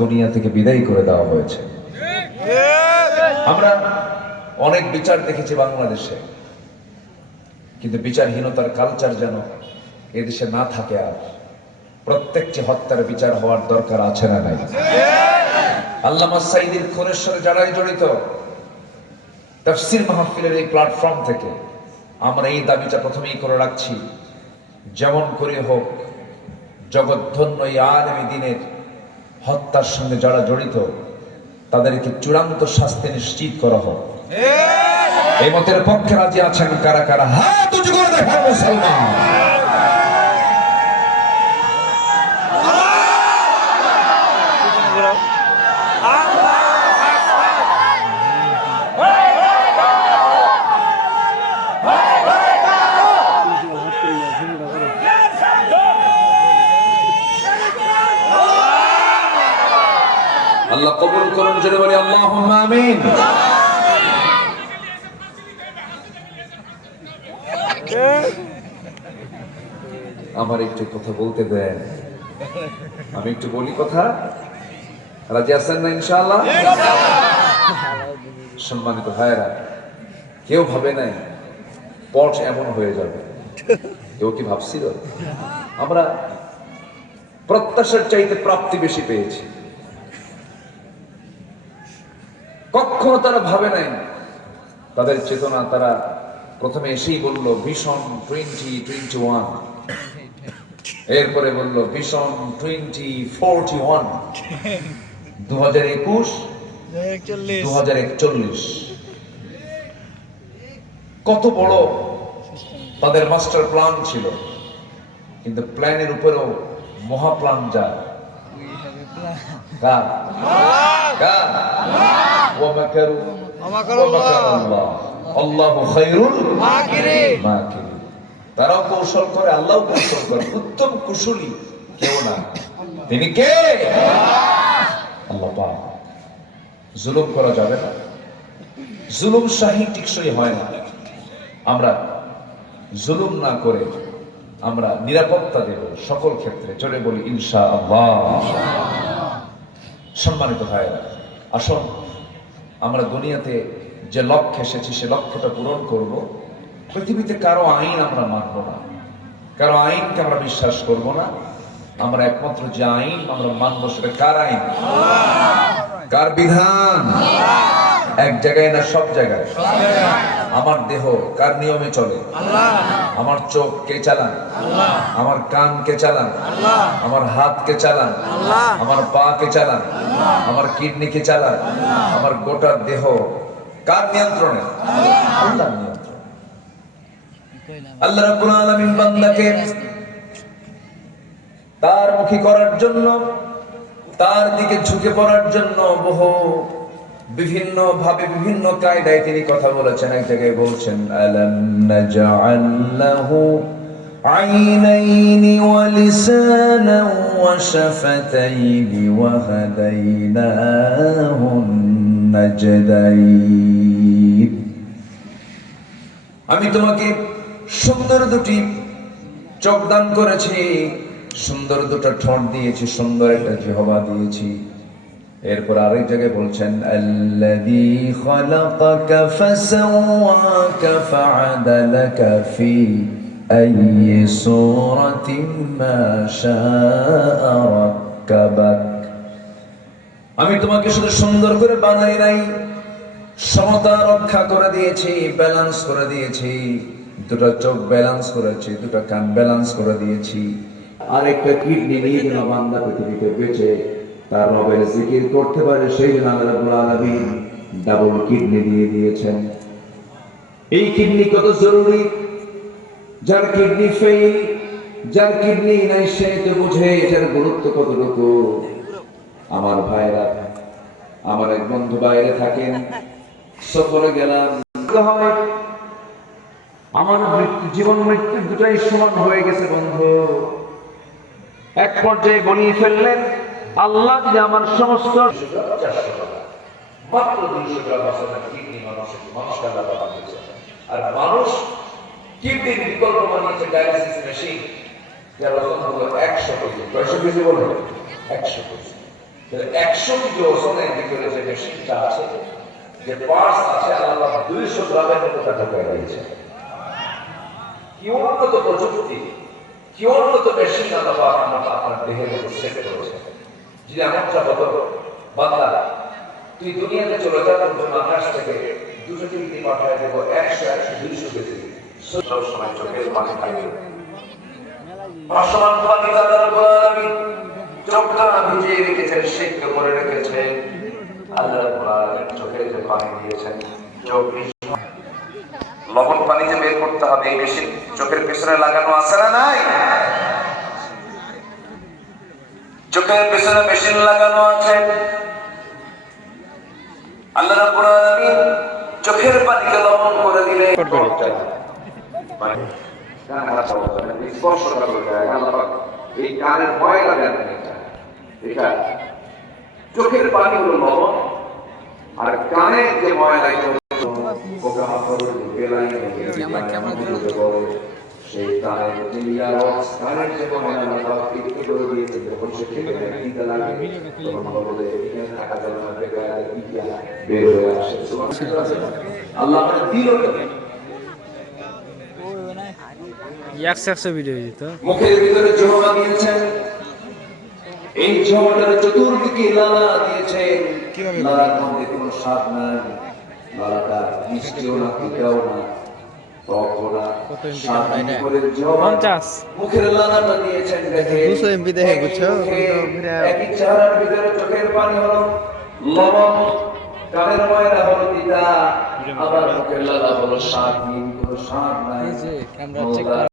দুনিয়া থেকে বিদায় করে দেওয়া হয়েছে। আমরা অনেক বিচার দেখেছি বাংলাদেশে, কিন্তু বিচারহীনতার কালচার যেন এদেশে না থাকে। আর প্রত্যেকটি হত্যার বিচার হওয়ার দরকার আছে না নাই? আল্লামা সাঈদীর খুনের সাথে যারাই জড়িত, তাফসীর মাহফিলের এই প্ল্যাটফর্ম থেকে আমরা এই দাবিটা প্রথমেই করে রাখছি, যেমন করে হোক জগৎধন্য এই আলেমে দ্বীনের হত্যার সঙ্গে যারা জড়িত তাদেরকে চূড়ান্ত শাস্তি নিশ্চিত করা হোক। এই মতের পক্ষে রাজি আছেন কারা কারা? হাত উঁচু করে দেখান মুসলমান। আল্লাহ কবুল করুন, জোরে বলি আল্লাহুম্মা আমিন। আমার একটু কথা বলতে দেন, আমি একটু বলি কথা। রাজি আছেন না ইনশাআল্লাহ? সম্মানিত ভাইরা, কেউ ভাবে নাই পথ এমন হয়ে যাবে। কেউ কি ভাবছিল? আমরা প্রত্যাশার চাইতে প্রাপ্তি বেশি পেয়েছি। কখনো তারা ভাবে নাই, তাদের চেতনা তারা প্রথমে এসেই বলল ভিশন 2021, এরপরে বলল ভিশন 2041, 2021, 2041। কত বড় তাদের মাস্টার প্ল্যান ছিল, কিন্তু প্ল্যানের উপরেও মহা প্ল্যান যায়। কার? কার? ওয়ামাকারু ওয়ামাকারাল্লাহ, আল্লাহু খায়রুল মাকিরিন। তারাও কৌশল করে, আল্লাহও কৌশল করে। উত্তম কুশলী কেউ না, তিনি কে? আল্লাহ পাক। জুলুম করা যাবে না, জুলুম শাহী টিকসই হয় না। আমরা জুলুম না করে আমরা নিরাপত্তা দেব সকল ক্ষেত্রে, চলে বলি ইনশাআল্লাহ। সম্মানিত ভাইরা, আসুন আমরা দুনিয়াতে যে লক্ষ্যে এসেছি সে লক্ষ্যটা পূরণ করব। পৃথিবীতে কারো আইন আমরা মানব না, কারো আইনকে আমরা বিশ্বাস করব না। আমরা একমাত্র যে আইন আমরা মানবো সেটা কার আইন? কার বিধান? এক জায়গায় না সব জায়গায়? আমার দেহ কার নিয়মে চলে? আমার চোখ কে চালান? আমার কান কে চালান? আমার হাত কে চালান? আমার পা কে চালান? আমার কিডনি কে চালান? আমার গোটা দেহ কার নিয়ন্ত্রণে? আল্লাহর নিয়ন্ত্রণে। আল্লাহ রাব্বুল আলামিন বান্দাকে তার মুখী করার জন্য, তার দিকে ঝুঁকে পড়ার জন্য বহু বিভিন্ন ভাবে বিভিন্ন কায়দায় তিনি কথা বলেছেন। এক জায়গায় বলছেন আলাম নাজআল লাহু আইনাইনি ওয়া লিসানান ওয়া শাফাতাইনি ওয়া হাদাইনাহুন নাজদাইন। আমি তোমাকে সুন্দর দুটি চোখ দান করেছি, সুন্দর দুটো ঠোঁট দিয়েছি, সুন্দর একটা জিহ্বা দিয়েছি। এরপর আরেক জায়গায় বলছেন আল্লাযী খালাকাকা ফাসাওয়াকা ফাআদালাকা ফি আইয়ি সূরাতিন মা শাআ রাক্কাবাক। আমি তোমাকে শুধু সুন্দর করে বানাই নাই, সমতা রক্ষা করে দিয়েছি, ব্যালেন্স করে দিয়েছি। দুটো চোখ ব্যালেন্স করেছি, দুটো কান ব্যালেন্স করে দিয়েছি। আরেকটা কিডনি নিয়ে যেন বান্দা পৃথিবীতে বেঁচে তার রবের জিকির করতে পারে, সেই জন্য আল্লাহ রাব্বুল আলামিন ডাবল কিডনি দিয়ে দিয়েছেন। এই কিডনি কত জরুরি! যার কিডনি ফেল, যার কিডনি নাই সে তো বুঝে এটার গুরুত্ব কতটুকু। আমার ভাইরা, আমার এক বন্ধু বাইরে থাকেন, সফরে গেলাম, আমার জীবন মৃত্যু দুটাই সমান হয়ে গেছে বন্ধু। এক পর্যায়ে বলিয়ে ফেললেন আল্লাহ যে আমার সমস্ত মাত্র 200 গ্রাম কিডনি মানুষকে আল্লাহ পাক দিয়েছেন। আর মানুষ কিডনির বিকল্প বানিয়েছে ডায়ালিসিস মেশিন, যার ওজন হলো 100 কেজি। 100 কেজি বলবো 100 কেজি। 100 কিলো ওজনের ভিতরে যে মেশিনটা আছে, যে পার্টস আছে, আল্লাহ 200 গ্রামের মতো টাকা পেয়ে দিয়েছে। কি উন্নত প্রযুক্তি, কি উন্নত মেশিন আল্লাহ আপনার দেহের মধ্যে সেট করেছে। যদি এমনটা হতো, বান্দা তুই দুনিয়াতে চলে যা, তোর জন্য আকাশ থেকে 200 টিকিট পাঠিয়ে দেবো, 100 200 বেশি সব সময় চোখের পানি থাকবে। আসমান পানি দাদার গোলামি চোখটা ভিজিয়ে রেখেছেন, সিদ্ধ করে রেখেছেন। আল্লাহ চোখে যে পানি দিয়েছেন, চোখ লবণ পানিতে বের করতে হবে, এই মেশিন চোখের পেছনে লাগানো আছে না নাই? চোখের পেছনে মেশিন লাগানো আছে। আল্লাহ রাব্বুল আলামিন চোখের পানিকে লবণ করে দিলে স্পর্শটা করে যায়। আল্লাহ এই কানের ময়লা দেন এটা, চোখের পানি হলো লবণ, আর কানের যে ময়লা সেই কানের কানের যে ময়লা করে দিয়েছে, যখন সে খেতে দিতে লাগে বের হয়ে আসে। আল্লাহ দিল মুখের ভিতরে জিহ্বা দিয়েছেন, এই জিহ্বাটার চতুর্দিকে লালা দিয়েছেন। লালার মধ্যে কোনো স্বাদ নাই, লালাটা মিষ্টিও না, ফিকাও না, টকও না, স্বাদ নাই করে জিহ্বা মুখের লালাটা দিয়েছেন। দেখে 200 এমবি দেখে বুঝছো, একই চেহারার ভিতরে চোখের পানি হলো লবণ, কানের ময়লা হলো তিতা, আবার মুখের লালা হলো স্বাদহীন, কোনো স্বাদ নাই।